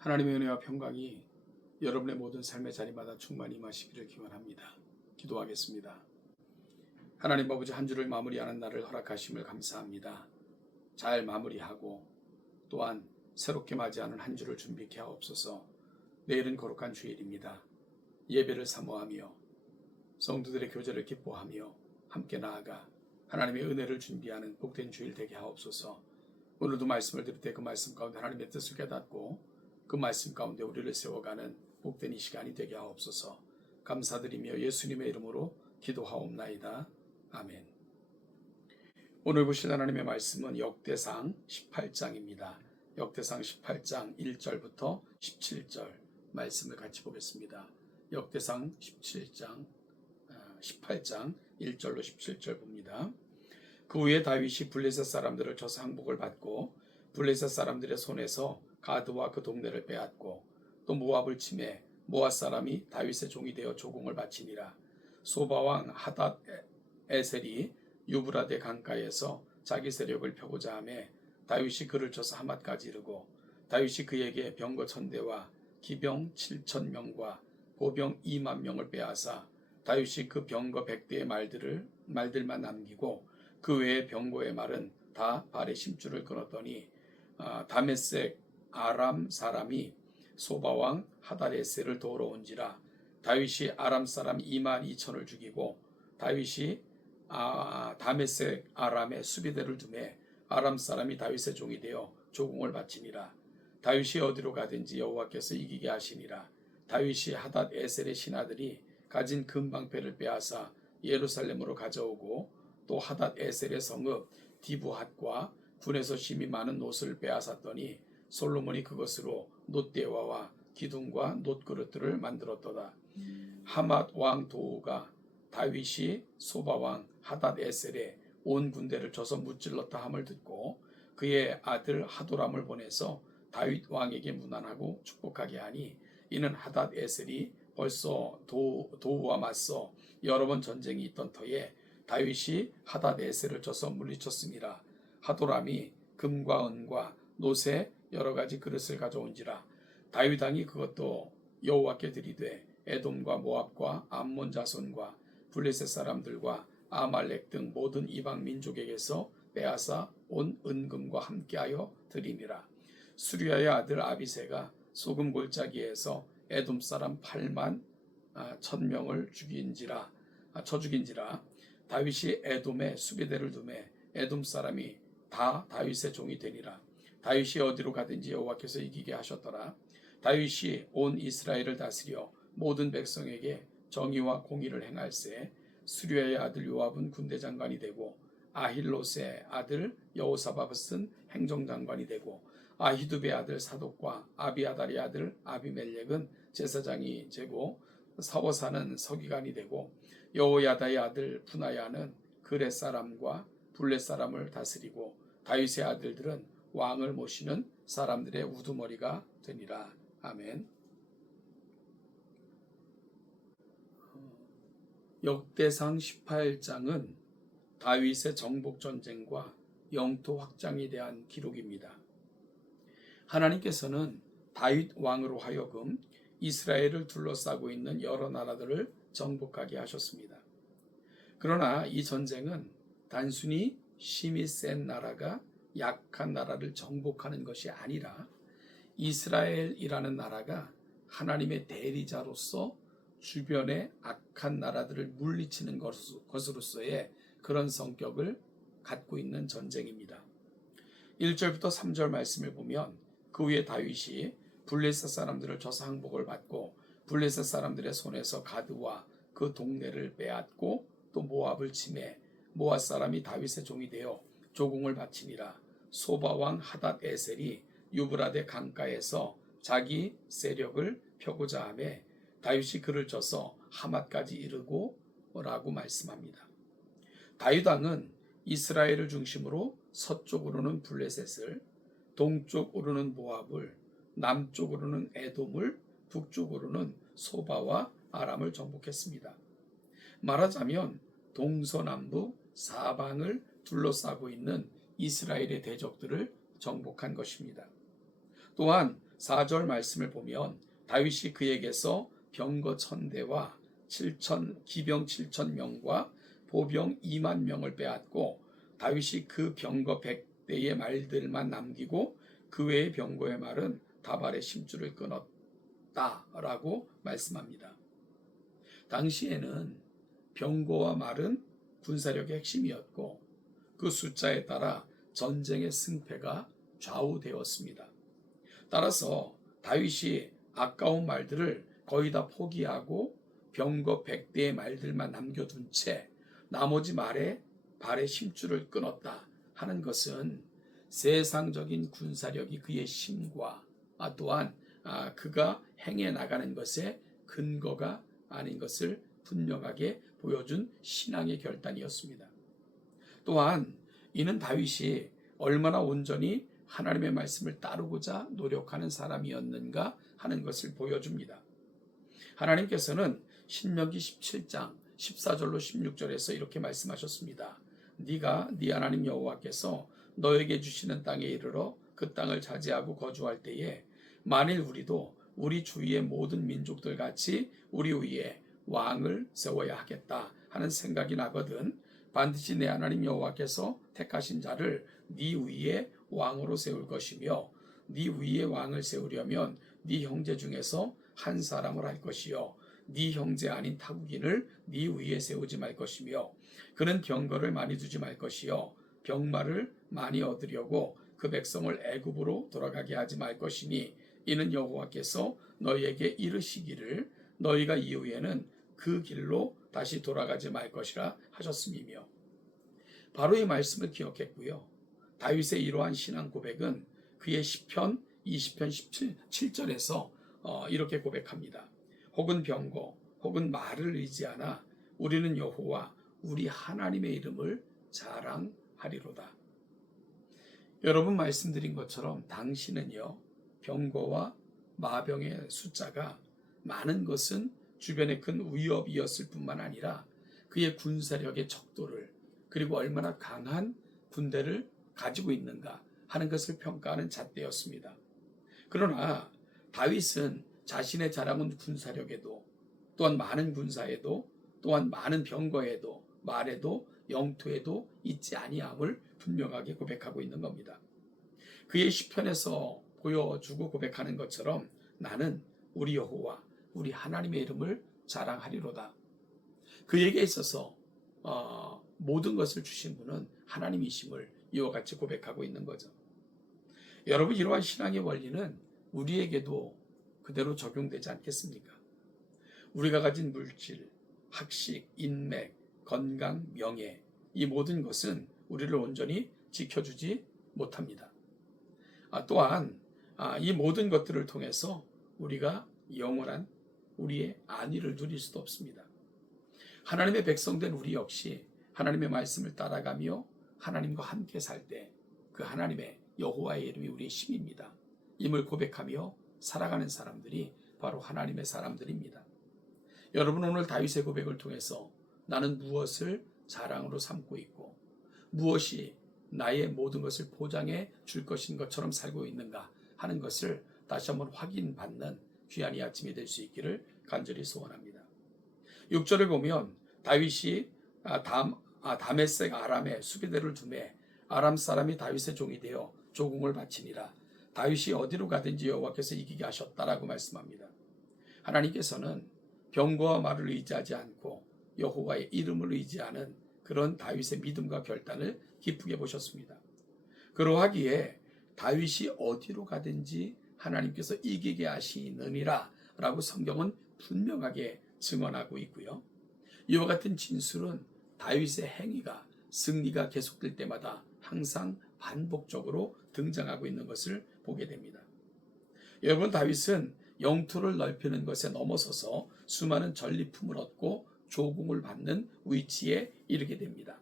하나님의 은혜와 평강이 여러분의 모든 삶의 자리마다 충만히 임하시기를 기원합니다. 기도하겠습니다. 하나님 아버지, 한 주를 마무리하는 날을 허락하심을 감사합니다. 잘 마무리하고 또한 새롭게 맞이하는 한 주를 준비케 하옵소서. 내일은 거룩한 주일입니다. 예배를 사모하며 성도들의 교제를 기뻐하며 함께 나아가 하나님의 은혜를 준비하는 복된 주일 되게 하옵소서. 오늘도 말씀을 들을 때 그 말씀 가운데 하나님의 뜻을 깨닫고 그 말씀 가운데 우리를 세워가는 복된 이 시간이 되게 하옵소서. 감사드리며 예수님의 이름으로 기도하옵나이다. 아멘. 오늘 보실 하나님의 말씀은 역대상 18장입니다. 역대상 18장 1절부터 17절 말씀을 같이 보겠습니다. 역대상 18장 1절로 17절 봅니다. 그 후에 다윗이 블레셋 사람들을 쳐서 항복을 받고 블레셋 사람들의 손에서 가드와 그 동네를 빼앗고 또 모압을 치매 모압 사람이 다윗의 종이 되어 조공을 바치니라. 소바 왕 하닷 에셀이 유브라데 강가에서 자기 세력을 펴고자 하며 다윗이 그를 쳐서 하맛까지 이르고 다윗이 그에게 병거 1000대와 기병 7000명과 보병 2만 명을 빼앗아 다윗이 그 병거 100대의 말들만 남기고 그 외의 병거의 말은 다 발에 심줄을 끊었더니 다메섹 아람 사람이 소바왕 하닷에셀을 도우러 온지라. 다윗이 아람 사람 2만 2천을 죽이고 다윗이 다메섹 아람의 수비대를 두매 아람 사람이 다윗의 종이 되어 조공을 바치니라. 다윗이 어디로 가든지 여호와께서 이기게 하시니라. 다윗이 하닷에셀의 신하들이 가진 금방패를 빼앗아 예루살렘으로 가져오고 또 하닷에셀의 성읍 디브핫과 군에서 심히 많은 놋을 빼앗았더니 솔로몬이 그것으로 놋대화와 기둥과 놋그릇들을 만들었도다. 하맛 왕 도우가 다윗이 소바 왕 하닷에셀의 온 군대를 쳐서 무찔렀다 함을 듣고 그의 아들 하도람을 보내서 다윗 왕에게 문안하고 축복하게 하니 이는 하닷에셀이 벌써 도우와 맞서 여러 번 전쟁이 있던 터에 다윗이 하닷에셀을 쳐서 물리쳤음이라. 하도람이 금과 은과 놋의 여러 가지 그릇을 가져온지라. 다윗 왕이 그것도 여호와께 드리되 에돔과 모압과 암몬 자손과 블레셋 사람들과 아말렉 등 모든 이방 민족에게서 빼앗아 온 은금과 함께하여 드리니라. 수리아의 아들 아비새가 소금 골짜기에서 에돔 사람 8만 1000명을 쳐 죽인지라. 다윗이 에돔에 수비대를 두매 에돔 사람이 다 다윗의 종이 되니라. 다윗이 어디로 가든지 여호와께서 이기게 하셨더라. 다윗이 온 이스라엘을 다스려 모든 백성에게 정의와 공의를 행할세. 수리아의 아들 요압은 군대장관이 되고 아힐롯의 아들 여호사밧은 행정장관이 되고 아히두베의 아들 사독과 아비아달의 아들 아비멜렉은 제사장이 되고 사워사는 서기관이 되고 여호야다의 아들 분하야는 그렛 사람과 블렛 사람을 다스리고 다윗의 아들들은 왕을 모시는 사람들의 우두머리가 되니라. 아멘. 역대상 18장은 다윗의 정복전쟁과 영토 확장에 대한 기록입니다. 하나님께서는 다윗 왕으로 하여금 이스라엘을 둘러싸고 있는 여러 나라들을 정복하게 하셨습니다. 그러나 이 전쟁은 단순히 힘이 센 나라가 약한 나라를 정복하는 것이 아니라 이스라엘이라는 나라가 하나님의 대리자로서 주변의 악한 나라들을 물리치는 것으로서의 그런 성격을 갖고 있는 전쟁입니다. 1절부터 3절 말씀을 보면 그 후에 다윗이 블레셋 사람들을 쳐서 항복을 받고 블레셋 사람들의 손에서 가드와 그 동네를 빼앗고 또 모압을 치매 모압 사람이 다윗의 종이 되어 조공을 바치니라. 소바 왕 하닷에셀이 유브라데 강가에서 자기 세력을 펴고자 하매 다윗이 그를 쳐서 하맛까지 이르고 라고 말씀합니다. 다윗 왕은 이스라엘을 중심으로 서쪽으로는 블레셋을, 동쪽으로는 모압을, 남쪽으로는 에돔을, 북쪽으로는 소바와 아람을 정복했습니다. 말하자면 동서남북 사방을 둘러싸고 있는 이스라엘의 대적들을 정복한 것입니다. 또한 4절 말씀을 보면 다윗이 그에게서 병거 1000대와 기병 7000명과 보병 2만 명을 빼앗고 다윗이 그 병거 100대의 말들만 남기고 그 외의 병거의 말은 다발의 심줄을 끊었다라고 말씀합니다. 당시에는 병거와 말은 군사력의 핵심이었고 그 숫자에 따라 전쟁의 승패가 좌우되었습니다. 따라서 다윗이 아까운 말들을 거의 다 포기하고 병거 100대의 말들만 남겨둔 채 나머지 말에 발의 심줄을 끊었다 하는 것은 세상적인 군사력이 그의 힘과 또한 그가 행해 나가는 것에 근거가 아닌 것을 분명하게 보여준 신앙의 결단이었습니다. 또한 이는 다윗이 얼마나 온전히 하나님의 말씀을 따르고자 노력하는 사람이었는가 하는 것을 보여줍니다. 하나님께서는 신명기 17장 14절로 16절에서 이렇게 말씀하셨습니다. 네가 네 하나님 여호와께서 너에게 주시는 땅에 이르러 그 땅을 차지하고 거주할 때에 만일 우리도 우리 주위의 모든 민족들 같이 우리 위에 왕을 세워야 하겠다 하는 생각이 나거든 반드시 내 하나님 여호와께서 택하신 자를 네 위에 왕으로 세울 것이며 네 위에 왕을 세우려면 네 형제 중에서 한 사람을 할 것이요 네 형제 아닌 타국인을 네 위에 세우지 말 것이며 그는 병거를 많이 두지 말 것이요 병마를 많이 얻으려고 그 백성을 애굽으로 돌아가게 하지 말 것이니 이는 여호와께서 너희에게 이르시기를 너희가 이후에는 그 길로 다시 돌아가지 말 것이라 하셨음이며 바로 이 말씀을 기억했고요. 다윗의 이러한 신앙 고백은 그의 시편 20편 17절에서 이렇게 고백합니다. 혹은 병거 혹은 말을 의지하나 우리는 여호와 우리 하나님의 이름을 자랑하리로다. 여러분 말씀드린 것처럼 당시는요 병거와 마병의 숫자가 많은 것은 주변의 큰 위협이었을 뿐만 아니라 그의 군사력의 척도를 그리고 얼마나 강한 군대를 가지고 있는가 하는 것을 평가하는 잣대였습니다. 그러나 다윗은 자신의 자랑은 군사력에도 또한 많은 군사에도 또한 많은 병거에도 말에도 영토에도 있지 아니함을 분명하게 고백하고 있는 겁니다. 그의 시편에서 보여주고 고백하는 것처럼 나는 우리 여호와 우리 하나님의 이름을 자랑하리로다. 그에게 있어서 모든 것을 주신 분은 하나님이심을 이와 같이 고백하고 있는 거죠. 여러분 이러한 신앙의 원리는 우리에게도 그대로 적용되지 않겠습니까? 우리가 가진 물질, 학식, 인맥, 건강, 명예 이 모든 것은 우리를 온전히 지켜주지 못합니다. 또한 이 모든 것들을 통해서 우리가 영원한 우리의 안위를 누릴 수도 없습니다. 하나님의 백성된 우리 역시 하나님의 말씀을 따라가며 하나님과 함께 살 때 그 하나님의 여호와의 이름이 우리의 힘입니다. 임을 고백하며 살아가는 사람들이 바로 하나님의 사람들입니다. 여러분 오늘 다윗의 고백을 통해서 나는 무엇을 자랑으로 삼고 있고 무엇이 나의 모든 것을 보장해 줄 것인 것처럼 살고 있는가 하는 것을 다시 한번 확인받는 귀한 이 아침이 될 수 있기를 간절히 소원합니다. 6절을 보면 다윗이 다메섹 아람에 수비대를 두매 아람 사람이 다윗의 종이 되어 조공을 바치니라. 다윗이 어디로 가든지 여호와께서 이기게 하셨다라고 말씀합니다. 하나님께서는 병거와 말을 의지하지 않고 여호와의 이름을 의지하는 그런 다윗의 믿음과 결단을 기쁘게 보셨습니다. 그러하기에 다윗이 어디로 가든지 하나님께서 이기게 하시느니라 라고 성경은 분명하게 증언하고 있고요. 이와 같은 진술은 다윗의 행위가 승리가 계속될 때마다 항상 반복적으로 등장하고 있는 것을 보게 됩니다. 여러분 다윗은 영토를 넓히는 것에 넘어서서 수많은 전리품을 얻고 조공을 받는 위치에 이르게 됩니다.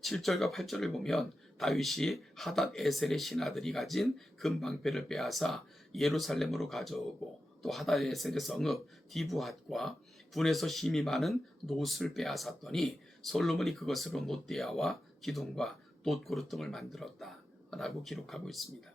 7절과 8절을 보면 다윗이 하닷 에셀의 신하들이 가진 금방패를 빼앗아 예루살렘으로 가져오고 또 하닷 에셀의 성읍 디브핫과 군에서 힘이 많은 놋을 빼앗았더니 솔로몬이 그것으로 놋대야와 기둥과 놋그릇 등을 만들었다 라고 기록하고 있습니다.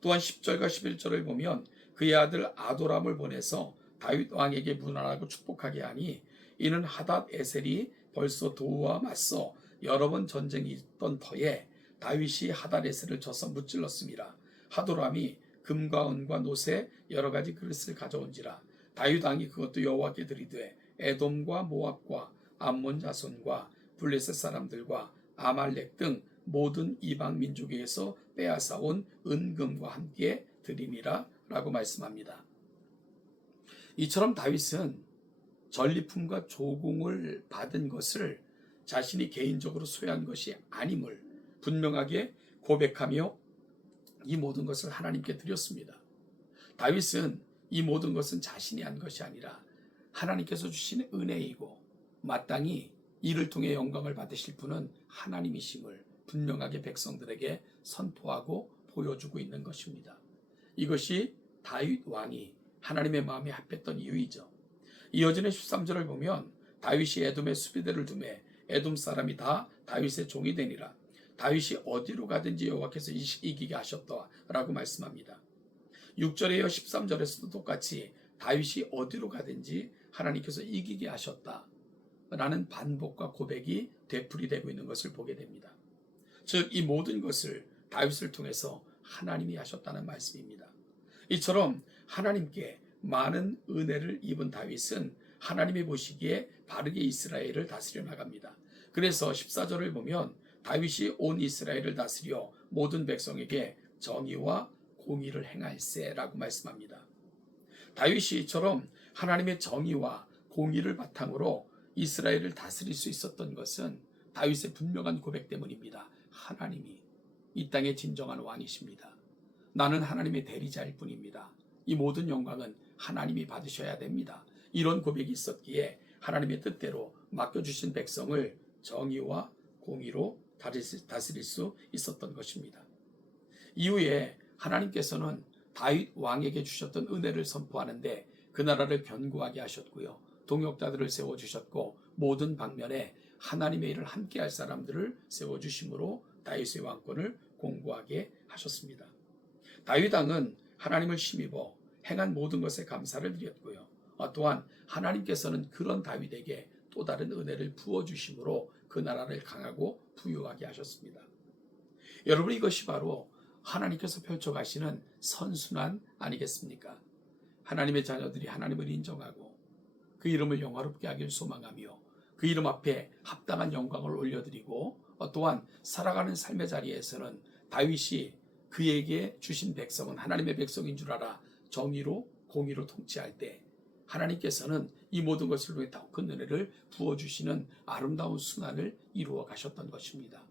또한 10절과 11절을 보면 그의 아들 아도람을 보내서 다윗 왕에게 문안하고 축복하게 하니 이는 하닷 에셀이 벌써 도우와 맞서 여러 번 전쟁이 있던 터에 다윗이 하닷 에셀을 쳐서 무찔렀습니다. 하도람이 금과 은과 노새 여러 가지 그릇을 가져온지라 다윗 왕이 그것도 여호와께 드리되 에돔과 모압과 암몬 자손과 블레셋 사람들과 아말렉 등 모든 이방 민족에게서 빼앗아온 은금과 함께 드리니라 라고 말씀합니다. 이처럼 다윗은 전리품과 조공을 받은 것을 자신이 개인적으로 소유한 것이 아님을 분명하게 고백하며 이 모든 것을 하나님께 드렸습니다. 다윗은 이 모든 것은 자신이 한 것이 아니라 하나님께서 주신 은혜이고 마땅히 이를 통해 영광을 받으실 분은 하나님이심을 분명하게 백성들에게 선포하고 보여주고 있는 것입니다. 이것이 다윗 왕이 하나님의 마음에 합했던 이유이죠. 이어지는 13절을 보면 다윗이 에돔의 수비대를 두매 에돔 사람이 다 다윗의 종이 되니라. 다윗이 어디로 가든지 여호와께서 이기게 하셨다라고 말씀합니다. 6절에 이어 13절에서도 똑같이 다윗이 어디로 가든지 하나님께서 이기게 하셨다라는 반복과 고백이 되풀이되고 있는 것을 보게 됩니다. 즉 이 모든 것을 다윗을 통해서 하나님이 하셨다는 말씀입니다. 이처럼 하나님께 많은 은혜를 입은 다윗은 하나님이 보시기에 바르게 이스라엘을 다스려 나갑니다. 그래서 14절을 보면 다윗이 온 이스라엘을 다스려 모든 백성에게 정의와 공의를 행할세라고 말씀합니다. 다윗이 이처럼 하나님의 정의와 공의를 바탕으로 이스라엘을 다스릴 수 있었던 것은 다윗의 분명한 고백 때문입니다. 하나님이 이 땅의 진정한 왕이십니다. 나는 하나님의 대리자일 뿐입니다. 이 모든 영광은 하나님이 받으셔야 됩니다. 이런 고백이 있었기에 하나님의 뜻대로 맡겨주신 백성을 정의와 공의로 다스릴 수 있었던 것입니다. 이후에 하나님께서는 다윗 왕에게 주셨던 은혜를 선포하는데 그 나라를 견고하게 하셨고요. 동역자들을 세워주셨고 모든 방면에 하나님의 일을 함께할 사람들을 세워주심으로 다윗의 왕권을 공고하게 하셨습니다. 다윗 왕은 하나님을 힘입어 행한 모든 것에 감사를 드렸고요. 또한 하나님께서는 그런 다윗에게 또 다른 은혜를 부어주심으로 그 나라를 강하고 부유하게 하셨습니다. 여러분, 이것이 바로 하나님께서 펼쳐가시는 선순환 아니겠습니까? 하나님의 자녀들이 하나님을 인정하고 그 이름을 영화롭게 하길 소망하며 그 이름 앞에 합당한 영광을 올려드리고 또한 살아가는 삶의 자리에서는 다윗이 그에게 주신 백성은 하나님의 백성인 줄 알아 정의로 공의로 통치할 때 하나님께서는 이 모든 것을 위해 더 큰 은혜를 부어주시는 아름다운 순환을 이루어 가셨던 것입니다.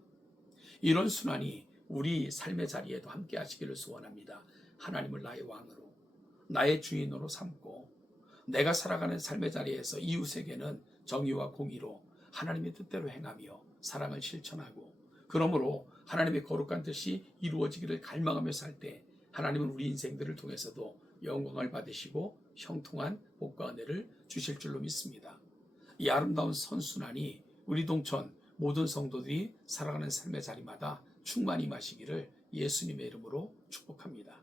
이런 순환이 우리 삶의 자리에도 함께 하시기를 소원합니다. 하나님을 나의 왕으로, 나의 주인으로 삼고 내가 살아가는 삶의 자리에서 이웃에게는 정의와 공의로 하나님의 뜻대로 행하며 사랑을 실천하고 그러므로 하나님의 거룩한 뜻이 이루어지기를 갈망하며 살 때 하나님은 우리 인생들을 통해서도 영광을 받으시고 형통한 복과 은혜를 주실 줄로 믿습니다. 이 아름다운 선순환이 우리 동천 모든 성도들이 살아가는 삶의 자리마다 충만히 임하시기를 예수님의 이름으로 축복합니다.